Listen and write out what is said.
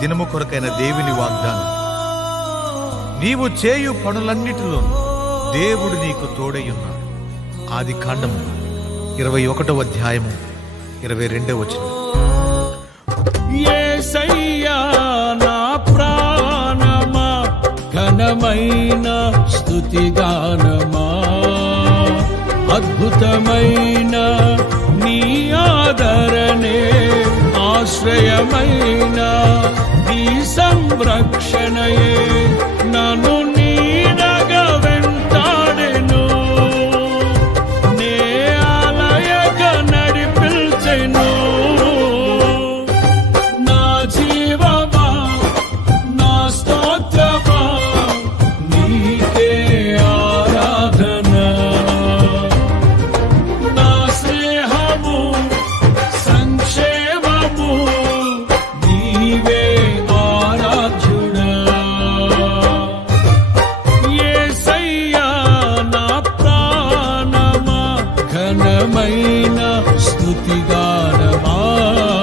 దినము కొరకైన దేవుని వాగ్దానం. నీవు చేయు పనులన్నిటిలో దేవుడు నీకు తోడయ్యున్నాడు. ఆది కాండము 21వ అధ్యాయము 22వ వచనం. యేసయ్యా నా ప్రాణమా, ఘనమైన స్తుతిగానమా, అద్భుతమైన నీ ఆదరణే ఆశ్రయమైన నీ సంరక్షణయే నన్ను నీడగా వెంటాడెను, నే ఆలయక నడిపించెను. నా జీవమా, నా స్తోత్రమా, నీకే ఆరాధన. నా స్నేహము సంక్షేమము నీవే ఆరాధ్యుడా. యేసయ్యా నా ప్రాణమా, ఘనమైన స్తుతిగానమా.